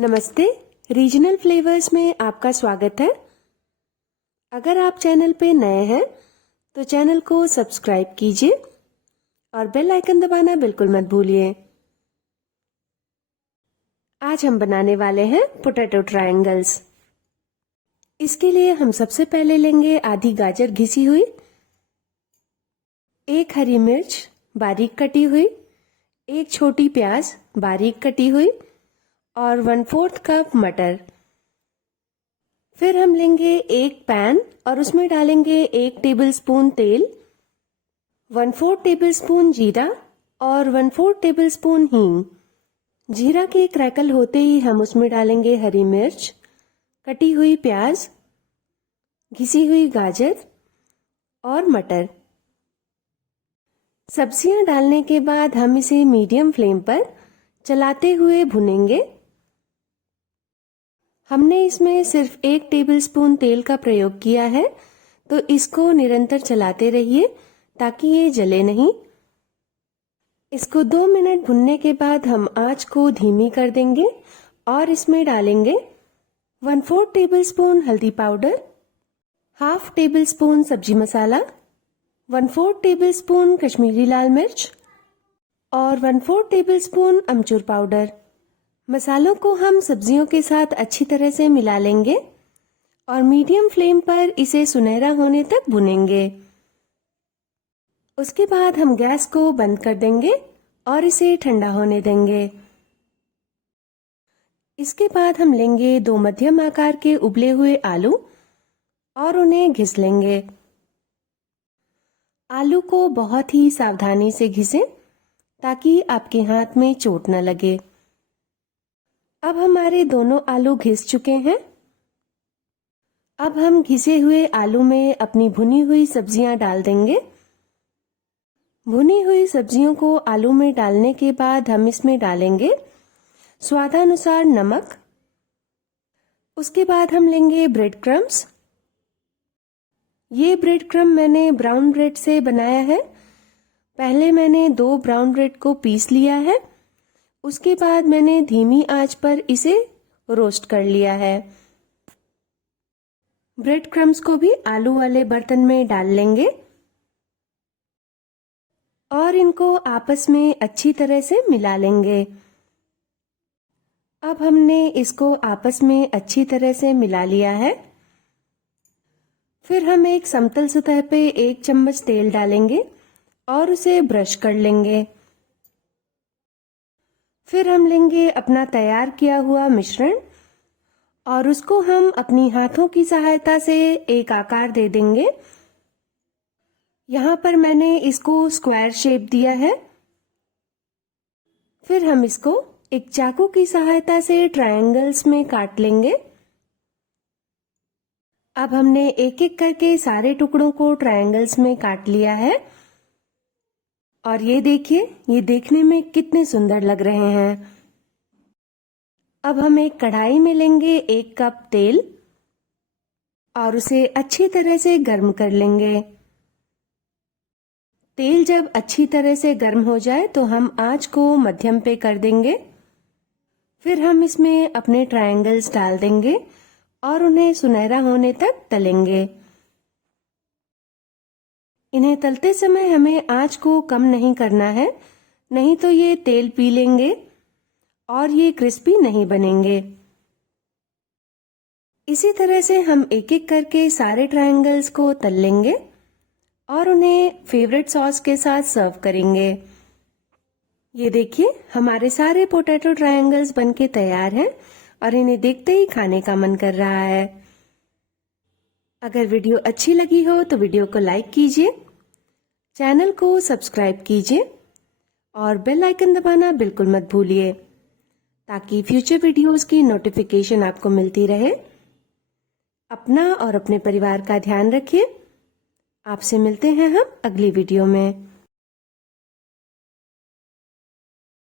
नमस्ते, regional flavours में आपका स्वागत है। अगर आप चैनल पे नए हैं तो चैनल को सब्सक्राइब कीजिए और बेल आइकन दबाना बिल्कुल मत भूलिए। आज हम बनाने वाले हैं पोटैटो ट्रायंगल्स। इसके लिए हम सबसे पहले लेंगे आधी गाजर घिसी हुई, एक हरी मिर्च बारीक कटी हुई, एक छोटी प्याज बारीक कटी हुई और 1/4 कप मटर। फिर हम लेंगे एक पैन और उसमें डालेंगे 1 टेबलस्पून तेल, 1/4 टेबलस्पून जीरा और 1/4 टेबलस्पून हींग। जीरा के क्रैकल होते ही हम उसमें डालेंगे हरी मिर्च, कटी हुई प्याज, घिसी हुई गाजर और मटर। सब्जियां डालने के बाद हम इसे मीडियम फ्लेम पर चलाते हुए भुनेंगे। हमने इसमें सिर्फ 1 टेबलस्पून तेल का प्रयोग किया है, तो इसको निरंतर चलाते रहिए ताकि ये जले नहीं। इसको 2 मिनट भुनने के बाद हम आंच को धीमी कर देंगे और इसमें डालेंगे 1/4 टेबलस्पून हल्दी पाउडर, 1/2 टेबलस्पून सब्जी मसाला, 1/4 टेबलस्पून कश्मीरी लाल मिर्च और 1/4 टेबलस्पून अमचूर पाउडर। मसालों को हम सब्जियों के साथ अच्छी तरह से मिला लेंगे और मीडियम फ्लेम पर इसे सुनहरा होने तक भुनेंगे। उसके बाद हम गैस को बंद कर देंगे और इसे ठंडा होने देंगे। इसके बाद हम लेंगे 2 मध्यम आकार के उबले हुए आलू और उन्हें घिस लेंगे। आलू को बहुत ही सावधानी से घिसें ताकि आपके हाथ में चोट न लगे। अब हमारे दोनों आलू घिस चुके हैं। अब हम घिसे हुए आलू में अपनी भुनी हुई सब्जियां डाल देंगे। भुनी हुई सब्जियों को आलू में डालने के बाद हम इसमें डालेंगे स्वादानुसार नमक। उसके बाद हम लेंगे ब्रेड क्रम्स। ये ब्रेड क्रम्ब मैंने ब्राउन ब्रेड से बनाया है। पहले मैंने 2 ब्राउन ब्रेड को पीस लिया है, उसके बाद मैंने धीमी आंच पर इसे रोस्ट कर लिया है। ब्रेड क्रम्स को भी आलू वाले बर्तन में डाल लेंगे और इनको आपस में अच्छी तरह से मिला लेंगे। अब हमने इसको आपस में अच्छी तरह से मिला लिया है। फिर हम एक समतल सतह पे 1 चम्मच तेल डालेंगे और उसे ब्रश कर लेंगे। फिर हम लेंगे अपना तैयार किया हुआ मिश्रण और उसको हम अपनी हाथों की सहायता से एक आकार दे देंगे। यहाँ पर मैंने इसको स्क्वायर शेप दिया है। फिर हम इसको एक चाकू की सहायता से ट्रायंगल्स में काट लेंगे। अब हमने एक एक करके सारे टुकड़ों को ट्रायंगल्स में काट लिया है और ये देखिए, ये देखने में कितने सुंदर लग रहे हैं। अब हम एक कढ़ाई में लेंगे 1 कप तेल और उसे अच्छी तरह से गर्म कर लेंगे। तेल जब अच्छी तरह से गर्म हो जाए तो हम आंच को मध्यम पे कर देंगे। फिर हम इसमें अपने ट्रायंगल्स डाल देंगे और उन्हें सुनहरा होने तक तलेंगे। इन्हें तलते समय हमें आंच को कम नहीं करना है, नहीं तो ये तेल पी लेंगे और ये क्रिस्पी नहीं बनेंगे। इसी तरह से हम एक एक करके सारे ट्रायंगल्स को तल लेंगे और उन्हें फेवरेट सॉस के साथ सर्व करेंगे। ये देखिए, हमारे सारे पोटैटो ट्रायंगल्स बनके तैयार हैं और इन्हें देखते ही खाने का मन कर रहा है। अगर वीडियो अच्छी लगी हो तो वीडियो को लाइक कीजिए, चैनल को सब्सक्राइब कीजिए और बेल आइकन दबाना बिल्कुल मत भूलिए ताकि फ्यूचर वीडियोस की नोटिफिकेशन आपको मिलती रहे। अपना और अपने परिवार का ध्यान रखिए। आपसे मिलते हैं हम अगली वीडियो में।